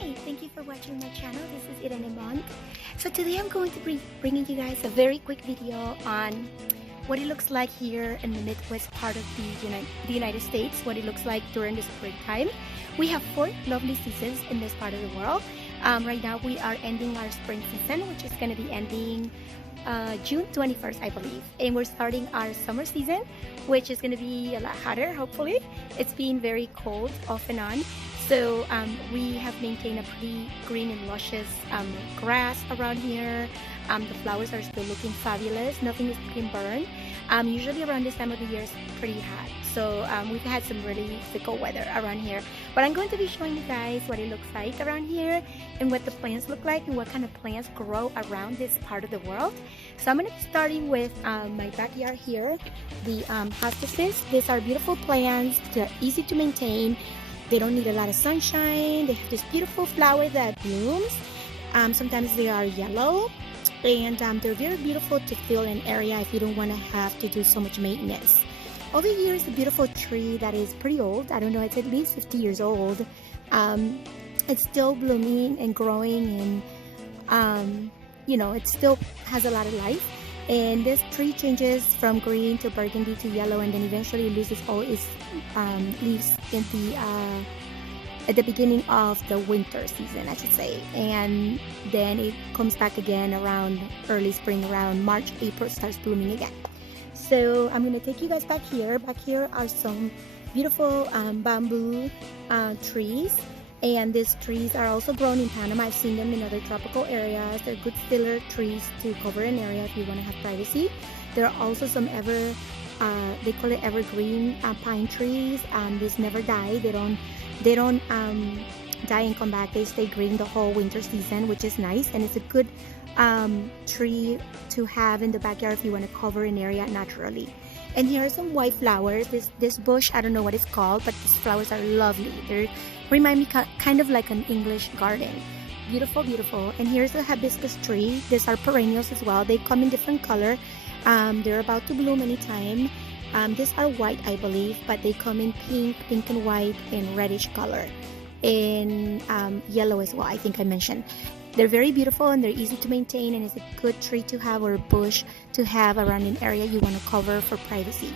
Hi, thank you for watching my channel. This is Irene Mont. So today I'm going to be bringing you guys a very quick video on what it looks like here in the Midwest part of the United States, what it looks like during the springtime. We have 4 lovely seasons in this part of the world. Right now we are ending our spring season, which is going to be ending June 21st, I believe, and we're starting our summer season, which is going to be a lot hotter. Hopefully, it's been very cold off and on, so we have maintained a pretty green and luscious grass around here. The flowers are still looking fabulous. Nothing is getting burned. Usually around this time of the year it's pretty hot, so we've had some really fickle weather around here, but I'm going to be showing you guys what it looks like around here and what the plants look like and what kind of plants grow around this part of the world. So I'm going to be starting with my backyard here, the hostas. These are beautiful plants. They're easy to maintain. They don't need a lot of sunshine. They have this beautiful flower that blooms. Sometimes they are yellow, and they're very beautiful to fill an area if you don't want to have to do so much maintenance. Over here is a beautiful tree that is pretty old. I don't know, it's at least 50 years old. It's still blooming and growing, and you know, it still has a lot of life. And this tree changes from green to burgundy to yellow, and then eventually loses all its leaves in at the beginning of the winter season, I should say, and then it comes back again around early spring, around March, April, it starts blooming again. So I'm going to take you guys back here. Back here are some beautiful bamboo trees, and these trees are also grown in Panama. I've seen them in other tropical areas. They're good filler trees to cover an area if you want to have privacy. There are also some they call it evergreen pine trees. These never die. They don't die and come back. They stay green the whole winter season, which is nice, and it's a good tree to have in the backyard if you want to cover an area naturally. And here are some white flowers. This bush, I don't know what it's called, but these flowers are lovely. They remind me kind of like an English garden. Beautiful, beautiful. And here's a hibiscus tree. These are perennials as well. They come in different color. They're about to bloom anytime. These are white, I believe, but they come in pink and white and reddish color, and yellow as well, I think I mentioned. They're very beautiful and they're easy to maintain, and it's a good tree to have, or a bush to have around an area you want to cover for privacy.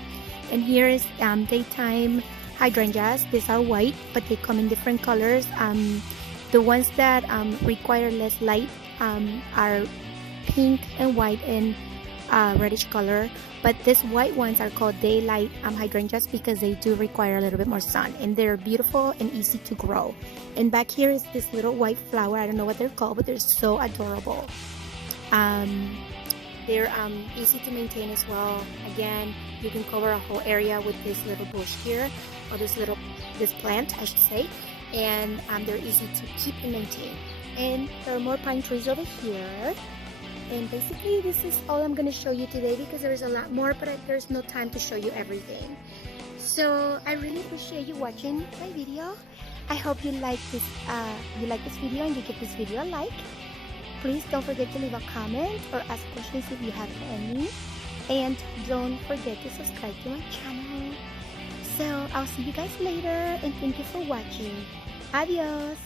And here is daytime hydrangeas. These are white, but they come in different colors. The ones that require less light are pink and white and reddish color, but these white ones are called daylight hydrangeas because they do require a little bit more sun, and they're beautiful and easy to grow. And back here is this little white flower. I don't know what they're called, but they're so adorable. They're easy to maintain as well. Again, you can cover a whole area with this little bush here, or this plant, I should say, and they're easy to keep and maintain. And there are more pine trees over here. And basically this is all I'm going to show you today, because there's a lot more, but there's no time to show you everything. So I really appreciate you watching my video. I hope you like this video and you give this video a like. Please don't forget to leave a comment or ask questions if you have any, and don't forget to subscribe to my channel. So I'll see you guys later, and thank you for watching. Adios.